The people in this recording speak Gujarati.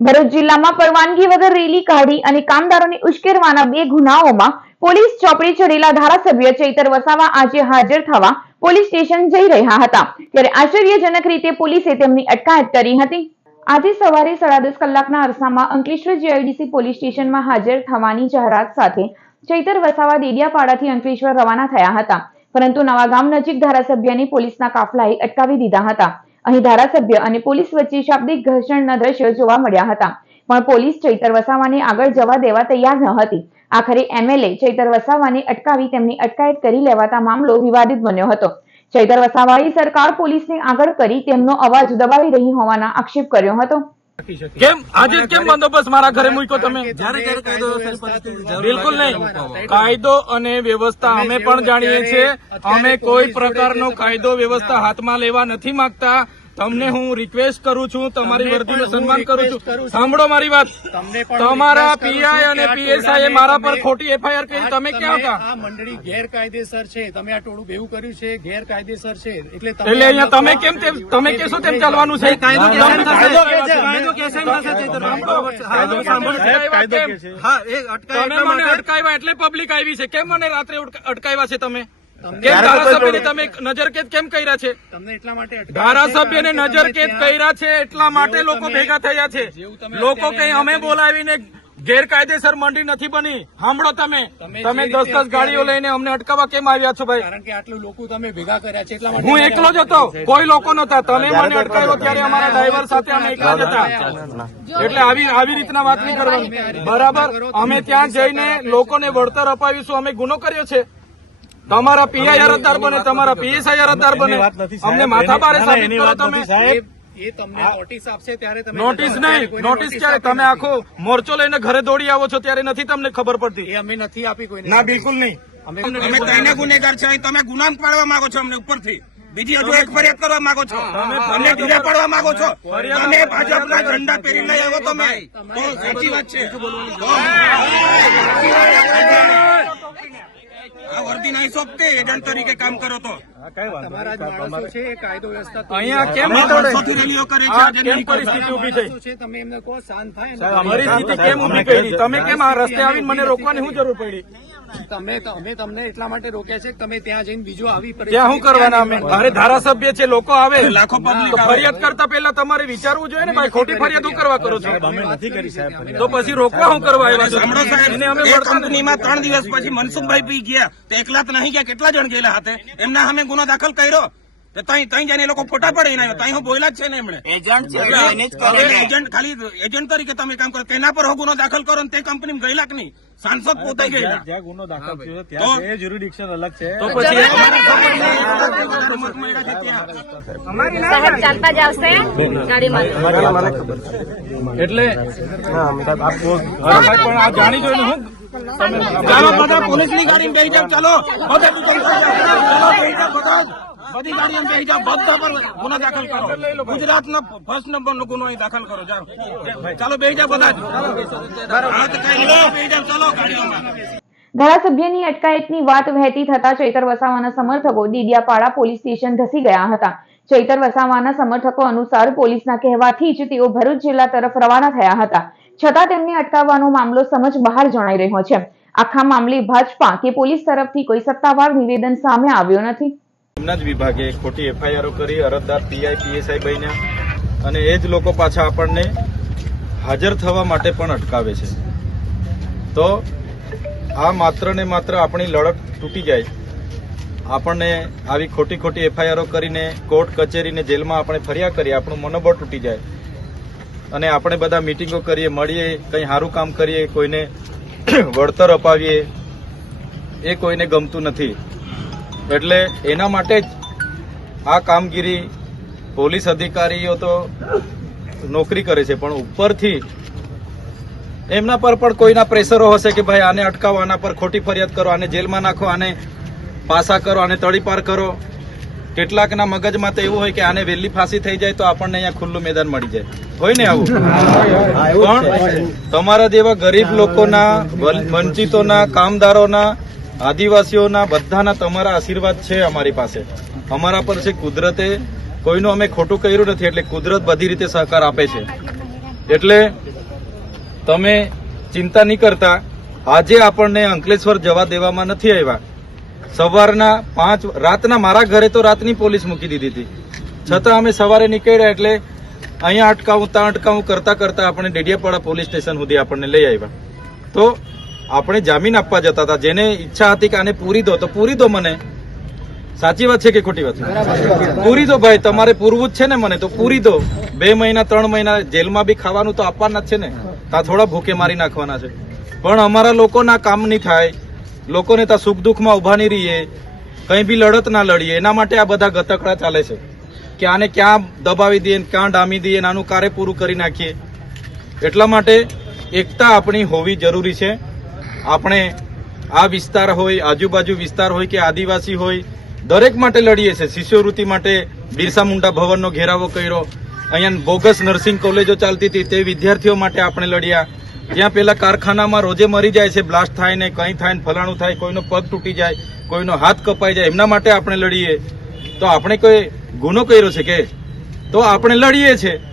ભરૂચ જિલ્લામાં પરવાનગી વગર રેલી કાઢી અને કામદારોને ઉશ્કેરવાના બે ગુનાઓમાં પોલીસ ચોપડી ચડેલા ધારાસભ્ય ચૈતર વસાવા આજે હાજર થવા પોલીસ સ્ટેશન જઈ રહ્યા હતા. ત્યારે આશ્ચર્યજનક રીતે પોલીસે તેમની અટકાયત કરી હતી. આજે સવારે સાડા દસ કલાકના અરસામાં અંકલેશ્વર જીઆઈડીસી પોલીસ સ્ટેશનમાં હાજર થવાની જાહેરાત સાથે ચૈતર વસાવા દેડિયાપાડાથી અંકલેશ્વર રવાના થયા હતા. પરંતુ નવાગામ નજીક ધારાસભ્યને પોલીસના કાફલાએ અટકાવી દીધા હતા. અહીં ધારાસભ્ય અને પોલીસ વચ્ચે શાબ્દિક ઘર્ષણના દ્રશ્યો જોવા મળ્યા હતા. પણ પોલીસ ચૈતર વસાવાને આગળ જવા દેવા તૈયાર ન હતી. આખરે એમએલએ ચૈતર વસાવાને અટકાવી તેમની અટકાયત કરી લેવાતા મામલો વિવાદિત બન્યો હતો. ચૈતર વસાવાએ સરકાર પોલીસને આગળ કરી તેમનો અવાજ દબાવી રહી હોવાના આક્ષેપ કર્યો હતો. કેમ? આજે જ કેમ બંદોબસ્ત મારા ઘરે મૂક્યો તમે? બિલકુલ નહીં. કાયદો અને વ્યવસ્થા અમે પણ જાણીએ છીએ. અમે કોઈ પ્રકારનો કાયદો વ્યવસ્થા હાથમાં લેવા નથી માંગતા. તમને હું રિક્વેસ્ટ કરું છું તમારી વર્દીનું સન્માન કરું છું. સાંભળો મારી વાત. તમારા પીઆઈ અને પીએસઆઈ મારા પર ખોટી એફઆઈઆર કરી તમે ક્યાં હતા? આ મંડળી ગેરકાયદેસર છે. તમે આ ટોળું ભેગું કર્યું છે ગેરકાયદેસર છે. એટલે એટલે અહીંયા તમે કેમ તેમ તમે કેશો તેમ ચાલવાનું છે? મને અટકાવ્યા એટલે પબ્લિક આવી છે. કેમ મને રાત્રે અટકાવ્યા છે તમે? ધારાસભ્યને તમે નજરકેદ કેમ કર્યા છે? એટલા માટે ધારાસભ્યને નજરકેદ કર્યા છે એટલા માટે લોકો ભેગા થયા છે. લોકો કઈ અમે બોલાવીને ગેરકાયદેસર મંડી નથી બની. સાંભળો તમે. તમે તમે દસ દસ ગાડીઓ લઈને અમને અટકાવવા કેમ આવ્યા છો ભાઈ? કારણ કે આટલું લોકો તમે ભેગા કર્યા છે એટલા હું એકલો જ હતો. કોઈ લોકો નતા તમે મને અટકાવ્યો ત્યારે અમારા ડ્રાઈવર સાથે અમે એકલા જ હતા. એટલે આવી આવી રીતના વાત નહીં કરવાની. બરાબર? અમે ત્યાં જઈને લોકોને વળતર અપાવીશું. અમે ગુનો કર્યો છે. તમારા પીઆઈ અરજદાર બને તમારા પીએસઆઈ અરજદાર બને. અમને માથા બારે સાબિત કરો તમે એ- એ તમને નોટિસ તમે. નહીં નોટિસ ક્યારે તમે આખો મોરચો લઈને ઘરે દોડી આવો છો ત્યારે નથી તમને ખબર પડતી. અમે નથી આપી કોઈ ના બિલકુલ નહીં. અમે અમે કઈને ગુનેગાર છે અહીં તમે ગુનામ પાડવા માંગો છો અમને ઉપરથી. બીજી હજુ એક ફરિયાદ કરવા માંગો છો. અમને ઢીલે પાડવા માંગો છો. તમે ભાજપના ઝંડા પહેરી લઈ આવો તમે. તો સાચી વાત છે. વર્દી નહીં સોંપતે એજન્ટ તરીકે કામ કરો તો. અમારી પરિસ્થિતિ કેમ ઊભી કરી. તમે કેમ આ રસ્તે આવીને મને રોકવાની શું જરૂર પડી? તમે અમે તમને એટલા માટે રોક્યા છે તમે ત્યાં જઈને બીજો આવી ત્યાં શું કરવાના અમે? અરે ધારાસભ્ય છે લોકો આવે. લાખો પબ્લિક ફરિયાદ કરતા પહેલા તમારે વિચારવું જોઈએ ને ભાઈ ખોટી ફરિયાદ શું કરવા કરો છો? નથી કરી સાહેબ તો પછી રોકવા શું કરવા આવ્યા છો? સાંભળો અમે સાહેબ એ કંપનીમાં ત્રણ દિવસ પછી મનસુખભાઈ પી ગયા તો એકલા તો નહીં ગયા કેટલા જણ ગયેલા હાથે? એમના અમે ગુનો દાખલ કર્યો? તો તઈ તઈ જઈને એ લોકો ફોટા પડે એના તઈ હું જ છે ને એમણે. એજન્ટ એજન્ટ ખાલી એજન્ટ તરીકે તમે કામ કરો. તેના પર હો ગુનો દાખલ કરો ને તે કંપની ગયેલા કે નહીં? સાંસદ પોતે ગયેલા. જ્યાં ગુનો દાખલ થયો ત્યાં એ જ્યુરિડિક્શન અલગ છે. તો પછી રમત મળ્યા છે ત્યાં. સાહેબ ચાલતા જ આવશે ગાડીમાં. એટલે ભાઈ પણ આ જાણી જોઈને હું ચાલો બધા પોલીસની ગાડીમાં બેસી જાવ ચાલો. બધા. ચાલો બેસી. બધી ગાડીમાં બેસી જાઓ બધા પર ગુનો દાખલ કરો. ગુજરાતનો ફર્સ્ટ નંબરનો ગુનો અહીં દાખલ કરો, જાઓ. ચાલો બેસી જાઓ બધા ચાલો ધારાસભ્યની અટકાયતની વાત વહેતી થતા ચૈતર વસાવાના સમર્થકો દીડિયાપાડા પોલીસ સ્ટેશન ધસી ગયા હતા. ચૈતર વસાવાના સમર્થકો અનુસાર પોલીસના કહેવાથી જ તેઓ ભરૂચ જિલ્લા તરફ રવાના થયા હતા. છતાં તેમને અટકાવવાનો મામલો સમજ બહાર જણાઈ રહ્યો છે. આખા મામલે ભાજપા કે પોલીસ તરફથી કોઈ સત્તાવાર નિવેદન સામે આવ્યો નથી. એમના જ વિભાગે ખોટી એફઆઈઆરો કરી, અરજદાર પીઆઈ પીએસઆઈ બન્યા અને એ જ લોકો પાછા આપણને હાજર થવા માટે પણ અટકાવે છે. તો આ માત્ર ને માત્ર આપણી લડત તૂટી જાય. આપણને આવી ખોટી ખોટી એફઆઈઆરો કરીને કોર્ટ કચેરીને જેલમાં આપણે ફર્યા કરીએ, આપણું મનોબળ તૂટી જાય. અને આપણે બધા મિટિંગો કરીએ, મળીએ, કંઈ સારું કામ કરીએ, કોઈને વળતર અપાવીએ, એ કોઈને ગમતું નથી. એટલે એના માટે જ આ કામગીરી પોલીસ અધિકારીઓ તો નોકરી કરે છે પણ ઉપરથી એમના પર પણ કોઈના પ્રેશરો હશે કે ભાઈ આને અટકાવો આના પર ખોટી ફરિયાદ કરો આને જેલમાં નાખો આને પાસા કરો આને તળીપાર કરો. કેટલાકના મગજમાં તો એવું હોય કે આને વહેલી ફાંસી થઈ જાય તો આપણને અહીંયા ખુલ્લું મેદાન મળી જાય. હોય ને આવું? પણ તમારા જેવા ગરીબ લોકોના વંચિતોના કામદારોના આદિવાસીઓના બધાના તમારા આશીર્વાદ છે અમારી પાસે. અમારા પર છે કુદરતે, કોઈનું અમે ખોટું કર્યું નથી, એટલે કુદરત બધી રીતે સહકાર આપે છે. એટલે તમે ચિંતા નહીં કરતા, આજે આપણને અંકલેશ્વર જવા દેવામાં નથી આવ્યા. સવારના પાંચ, રાતના મારા ઘરે તો રાતની પોલીસ મૂકી દીધી હતી. છતાં અમે સવારે નીકળ્યા એટલે અહીંયા અટકાવું, ત્યાં અટકાવું કરતા કરતા આપણે ડેડિયાપાડા પોલીસ સ્ટેશન સુધી આપણને લઈ આવ્યા. તો આપણે જામીન આપવા જતા હતા, જેને ઈચ્છા હતી કે આને પૂરી દો, તો પૂરી દો મને. સાચી વાત છે કે ખોટી વાત છે? પૂરી દો ભાઈ, તમારે પૂરવું જ છે ને મને, તો પૂરી દો. બે મહિના, ત્રણ મહિના જેલમાં બી ખાવાનું તો આપવાના જ છે ને. ત્યાં થોડા ભૂખે મારી નાખવાના છે. પણ અમારા લોકોના કામ નહીં થાય. લોકોને ત્યાં સુખ દુઃખમાં ઊભા નહીં રહીએ. કંઈ બી લડત ના લડીએ. એના માટે આ બધા ગતકડા ચાલે છે. કે આને ક્યાં દબાવી દઈએ ક્યાં ડામી દઈએ આનું કાર્ય પૂરું કરી નાખીએ. એટલા માટે એકતા આપણી હોવી જરૂરી છે. આપણે આ વિસ્તાર હોય, આજુબાજુ વિસ્તાર હોય કે આદિવાસી હોય, દરેક માટે લડીએ છીએ. શિષ્યવૃત્તિ માટે બિરસા મુંડા ભવનનો ઘેરાવો કર્યો. અહીંયા બોગસ નર્સિંગ કોલેજો ચાલતી હતી. તે વિદ્યાર્થીઓ માટે આપણે લડ્યા. જ્યાં પેલા કારખાનામાં રોજે મરી જાય છે, બ્લાસ્ટ થાય ને કંઈ થાય ને ફલાણું થાય, કોઈનો પગ તૂટી જાય, કોઈનો હાથ કપાઈ જાય, એમના માટે આપણે લડીએ. તો આપણે કોઈ ગુનો કર્યો છે કે? તો આપણે લડીએ છીએ.